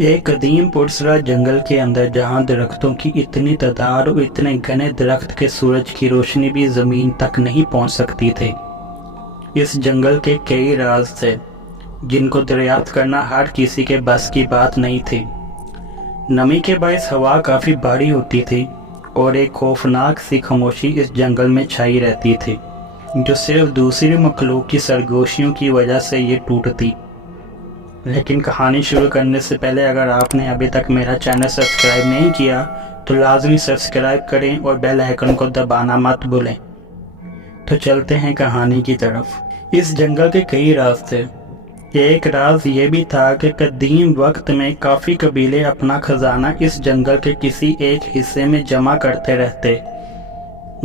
एक कदीम पुरसरार जंगल के अंदर जहां दरख्तों की इतनी तादाद और इतने घने दरख्त के सूरज की रोशनी भी ज़मीन तक नहीं पहुंच सकती थी। इस जंगल के कई राज थे जिनको दरियाफ्त करना हर किसी के बस की बात नहीं थी। नमी के बायस हवा काफ़ी भारी होती थी और एक खौफनाक सी खामोशी इस जंगल में छाई रहती थी जो सिर्फ दूसरी मखलूक की सरगोशियों की वजह से ये टूटती। लेकिन कहानी शुरू करने से पहले अगर आपने अभी तक मेरा चैनल सब्सक्राइब नहीं किया तो लाजमी सब्सक्राइब करें और बेल आइकन को दबाना मत भूलें। तो चलते हैं कहानी की तरफ। इस जंगल के कई राज थे। एक राज ये भी था कि कदीम वक्त में काफ़ी कबीले अपना खजाना इस जंगल के किसी एक हिस्से में जमा करते रहते,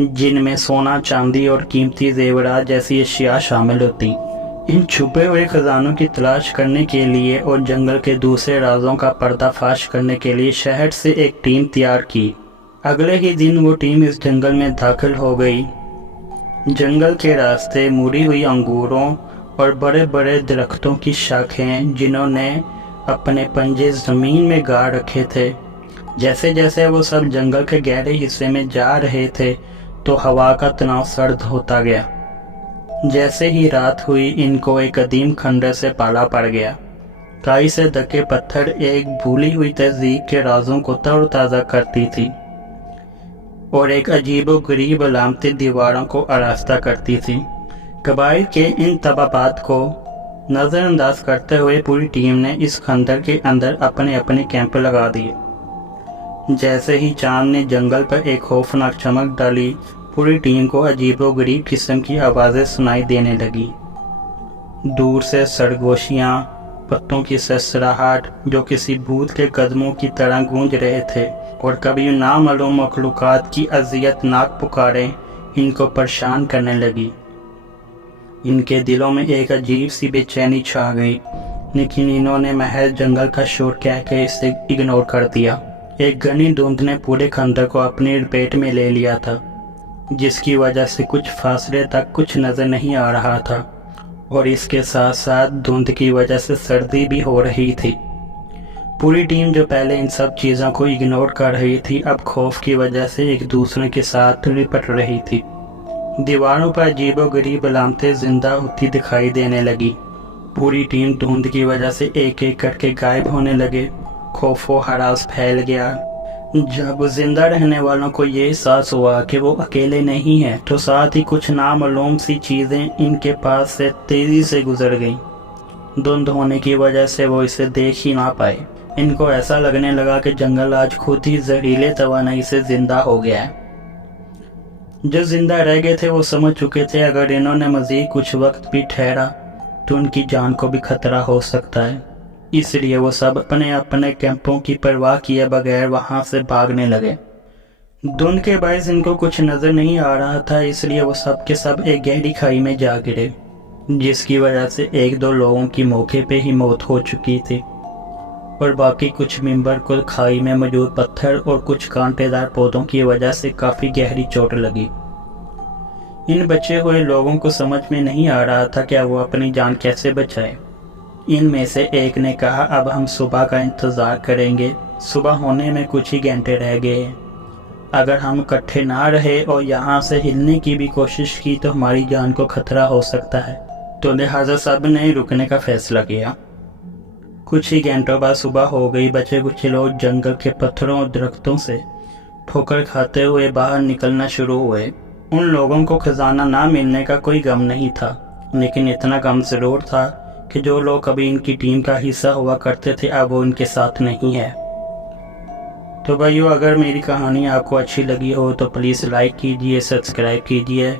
जिनमें सोना, चांदी और कीमती जेवरात जैसी अशिया शामिल होती। इन छुपे हुए खजानों की तलाश करने के लिए और जंगल के दूसरे राजों का पर्दाफाश करने के लिए शहर से एक टीम तैयार की। अगले ही दिन वो टीम इस जंगल में दाखिल हो गई। जंगल के रास्ते मुड़ी हुई अंगूरों और बड़े बड़े दरख्तों की शाखें जिन्होंने अपने पंजे ज़मीन में गाड़ रखे थे। जैसे जैसे वो सब जंगल के गहरे हिस्से में जा रहे थे तो हवा का तनाव सर्द होता गया। जैसे ही रात हुई इनको एक कदीम खंडर से पाला पड़ गया। काई से ढके पत्थर एक भूली हुई तहजीब के राजों को तरोताज़ा करती थी और एक अजीबो-गरीब अलामती दीवारों को आरास्ता करती थी। कबाइल के इन तबाबात को नज़रअंदाज करते हुए पूरी टीम ने इस खंडर के अंदर अपने अपने कैंप लगा दिए। जैसे ही चांद ने जंगल पर एक खौफनाक चमक डाली, पूरी टीम को अजीबो-गरीब किस्म की आवाज़ें सुनाई देने लगी। दूर से सरगोशियाँ, पत्तों की सरसराहट जो किसी भूत के कदमों की तरह गूंज रहे थे और कभी नामालूम मखलूक़ात की अज़ियतनाक पुकारें इनको परेशान करने लगी। इनके दिलों में एक अजीब सी बेचैनी छा गई, लेकिन इन्होंने महज जंगल का शोर कह के इसे इग्नोर कर दिया। एक घनी धुंध ने पूरे खंडर को अपनी लपेट में ले लिया था, जिसकी वजह से कुछ फासले तक कुछ नज़र नहीं आ रहा था और इसके साथ साथ धुंध की वजह से सर्दी भी हो रही थी। पूरी टीम जो पहले इन सब चीज़ों को इग्नोर कर रही थी, अब खौफ की वजह से एक दूसरे के साथ लिपट रही थी। दीवारों पर अजीबो-गरीब अलामतें जिंदा होती दिखाई देने लगी। पूरी टीम धुंध की वजह से एक एक करके गायब होने लगे। खौफ व हरास फैल गया। जब जिंदा रहने वालों को ये एहसास हुआ कि वो अकेले नहीं हैं, तो साथ ही कुछ नामालूम सी चीज़ें इनके पास से तेज़ी से गुजर गईं। धुंध होने की वजह से वो इसे देख ही ना पाए। इनको ऐसा लगने लगा कि जंगल आज खुद ही जहरीले तवानाई से ज़िंदा हो गया है। जो जिंदा रह गए थे वो समझ चुके थे अगर इन्होंने मज़ीद कुछ वक्त भी ठहरा तो उनकी जान को भी खतरा हो सकता है। इसलिए वो सब अपने अपने कैंपों की परवाह किए बगैर वहाँ से भागने लगे। धुंध के बायस इनको कुछ नज़र नहीं आ रहा था, इसलिए वो सब के सब एक गहरी खाई में जा गिरे, जिसकी वजह से एक दो लोगों की मौके पे ही मौत हो चुकी थी और बाकी कुछ मेंबर को खाई में मौजूद पत्थर और कुछ कांटेदार पौधों की वजह से काफ़ी गहरी चोट लगी। इन बचे हुए लोगों को समझ में नहीं आ रहा था कि वो अपनी जान कैसे बचाए। इनमें से एक ने कहा, अब हम सुबह का इंतज़ार करेंगे, सुबह होने में कुछ ही घंटे रह गए हैं। अगर हम इकट्ठे ना रहे और यहाँ से हिलने की भी कोशिश की तो हमारी जान को खतरा हो सकता है। तो लिहाजा सब ने रुकने का फैसला किया। कुछ ही घंटों बाद सुबह हो गई। बचे कुछ लोग जंगल के पत्थरों और दरख्तों से ठोकर खाते हुए बाहर निकलना शुरू हुए। उन लोगों को खजाना ना मिलने का कोई गम नहीं था, लेकिन इतना गम ज़रूर था कि जो लोग कभी इनकी टीम का हिस्सा हुआ करते थे अब वो इनके साथ नहीं है। तो भाइयों, अगर मेरी कहानी आपको अच्छी लगी हो तो प्लीज़ लाइक कीजिए, सब्सक्राइब कीजिए